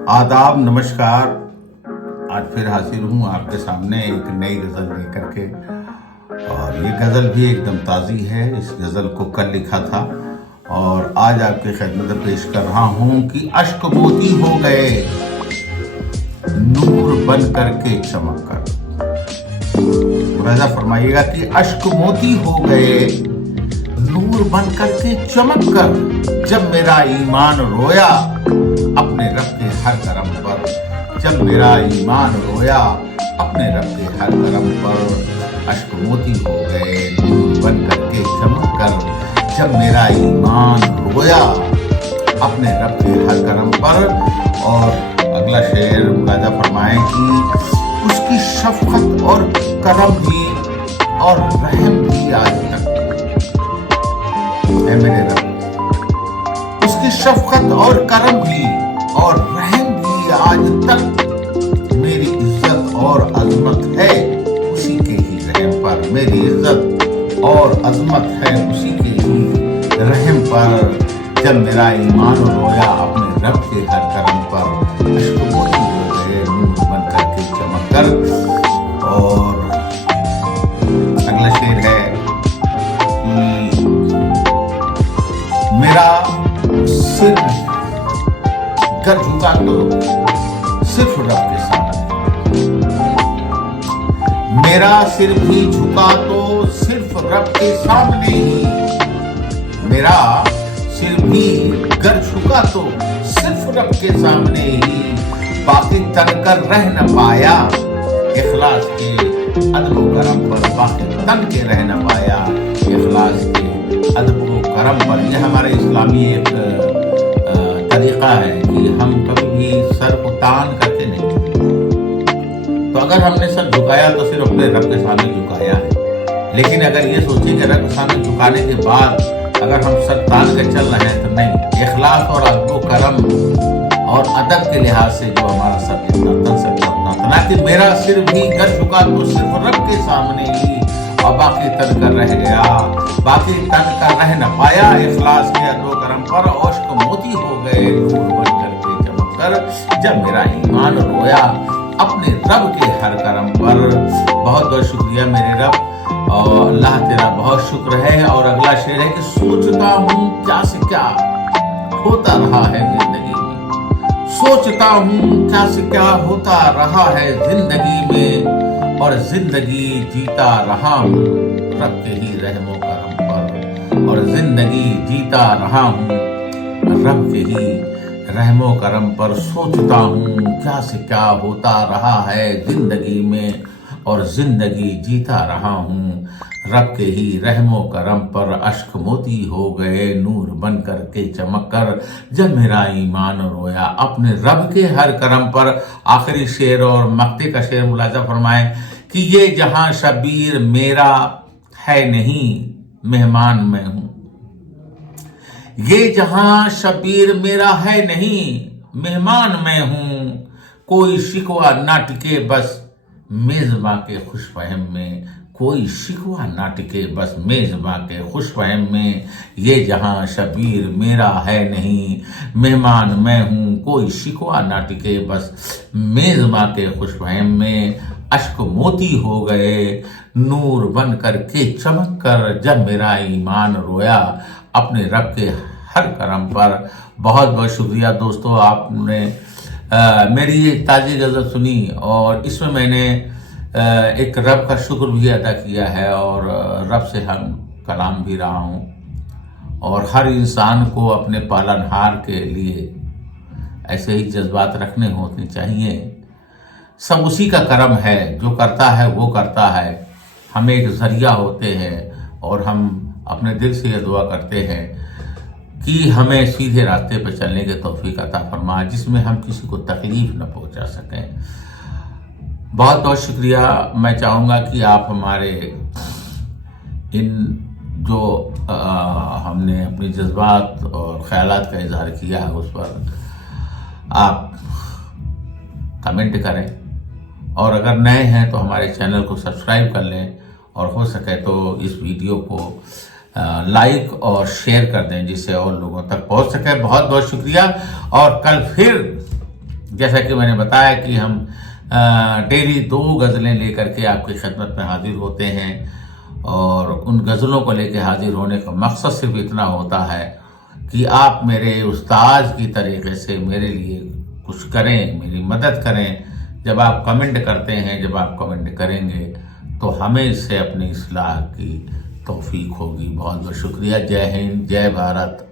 आदाब, नमस्कार। आज फिर हाजिर हूँ आपके सामने एक नई गज़ल लेकर के, और ये गज़ल भी एकदम ताज़ी है। इस गज़ल को कल लिखा था और आज आपके खिदमत में पेश कर रहा हूँ कि अश्क मोती हो गए नूर बन करके चमक कर। मुलाज़ा फरमाइएगा कि अश्क मोती हो गए नूर बन करके चमक कर, जब मेरा ईमान रोया अपने रब के हर करम पर। जब मेरा ईमान रोया अपने रब के हर करम पर, अश्क मोती हो गए नूर बन करके चमक कर, जब मेरा ईमान रोया अपने रब के हर करम पर। और अगला शेर मुलाज़ा फरमाएं कि उसकी शफ़क़त और करम भी और रहम भी आज तक है मेरे रब, उसकी शफ़क़त और करम भी और रहम भी आज तक। मेरी इज्जत और अजमत है उसी के ही रहम पर, मेरी इज्जत और अजमत है उसी के ही रहम पर। जब मेरा ईमान रोया अपने रब के हर करम पर, अश्क मोती हो गए नूर बन करके चमक कर। और अगला शेर है कि मेरा सिर कर झुका तो सिर्फ रब के सामने, मेरा सिर भी झुका तो सिर्फ रब के सामने ही, मेरा सिर भी कर झुका तो सिर्फ रब के सामने ही। बाकी तन कर रह न पाया इखलास के अदब व करम पर, बाकी तन के रह न पाया इखलास के अदब व करम पर। यह हमारे इस्लामी एक तरीक़ा है कि हम कभी भी सर को तान करके नहीं, तो अगर हमने सर झुकाया तो सिर्फ अपने रब के सामने झुकाया है। लेकिन अगर ये सोचें कि रब के सामने झुकाने के बाद अगर हम सर तान कर चल रहे हैं तो नहीं, इखलास और अदब व करम और अदब के लिहाज से जो हमारा सर इतना तन सकता उतना तना कि मेरा सिर भी कर झुका तो सिर्फ रब के सामने ही, और बाकी तन कर रह गया, बाकी तन कर रह न पाया इखलास के अदब व करम पर। अश्क मोती हो गए नूर बन करके चमक कर, जब मेरा ईमान रोया अपने रब के हर करम पर। बहुत बहुत शुक्रिया मेरे रब, और अल्लाह तेरा बहुत शुक्र है। और अगला शेर है कि सोचता हूँ क्या से क्या होता रहा है जिंदगी में, सोचता हूँ क्या से क्या होता रहा है जिंदगी में, और जिंदगी जीता रहा हूँ रब के ही रहमो करम पर, और जिंदगी जीता रहा हूँ रब के ही रहमो करम पर। सोचता हूँ क्या से क्या होता रहा है जिंदगी में, और जिंदगी जीता रहा हूँ रब के ही रहमो करम पर। अश्क मोती हो गए नूर बन करके चमक कर, जब मेरा ईमान रोया अपने रब के हर करम पर। आखिरी शेर और मक्ते का शेर मुलाज़ा फरमाएं कि ये जहां शबीर मेरा है नहीं मेहमान मैं हूं, ये जहां शबीर मेरा है नहीं मेहमान मैं हूं। कोई शिकवा ना टिके बस मेज़बां के खुशफहम में, कोई शिकवा ना टिके बस मेज़बां के खुशफहम में। ये जहां शबीर मेरा है नहीं मेहमान मैं हूँ, कोई शिकवा ना टिके बस मेज़बां के खुशफहम में। अश्क मोती हो गए नूर बन करके चमक कर, जब मेरा ईमान रोया अपने रब के हर करम पर। बहुत बहुत शुक्रिया दोस्तों, आपने मेरी ये ताज़ी गज़ल सुनी और इसमें मैंने एक रब का शुक्र भी अदा किया है, और रब से हम कलाम भी रहा हूँ। और हर इंसान को अपने पालनहार के लिए ऐसे ही जज्बात रखने होने चाहिए। सब उसी का करम है, जो करता है वो करता है, हम एक ज़रिया होते हैं। और हम अपने दिल से ये दुआ करते हैं कि हमें सीधे रास्ते पर चलने के तौफीक अता फरमा, जिसमें हम किसी को तकलीफ न पहुंचा सकें। बहुत बहुत शुक्रिया। मैं चाहूँगा कि आप हमारे इन जो हमने अपने जज्बात और ख़यालात का इजहार किया है उस पर आप कमेंट करें, और अगर नए हैं तो हमारे चैनल को सब्सक्राइब कर लें, और हो सके तो इस वीडियो को लाइक और शेयर कर दें जिससे और लोगों तक पहुंच सके। बहुत बहुत शुक्रिया, और कल फिर جیسا کہ میں نے بتایا کہ ہم ڈیلی 2 غزلیں لے کر کے آپ کی خدمت میں حاضر ہوتے ہیں، اور ان غزلوں کو لے کے حاضر ہونے کا مقصد صرف اتنا ہوتا ہے کہ آپ میرے استاد کی طریقے سے میرے لیے کچھ کریں، میری مدد کریں۔ جب آپ کمنٹ کرتے ہیں، جب آپ کمنٹ کریں گے تو ہمیں اس سے اپنی اصلاح کی توفیق ہوگی۔ بہت بہت شکریہ۔ جے ہند، جے بھارت۔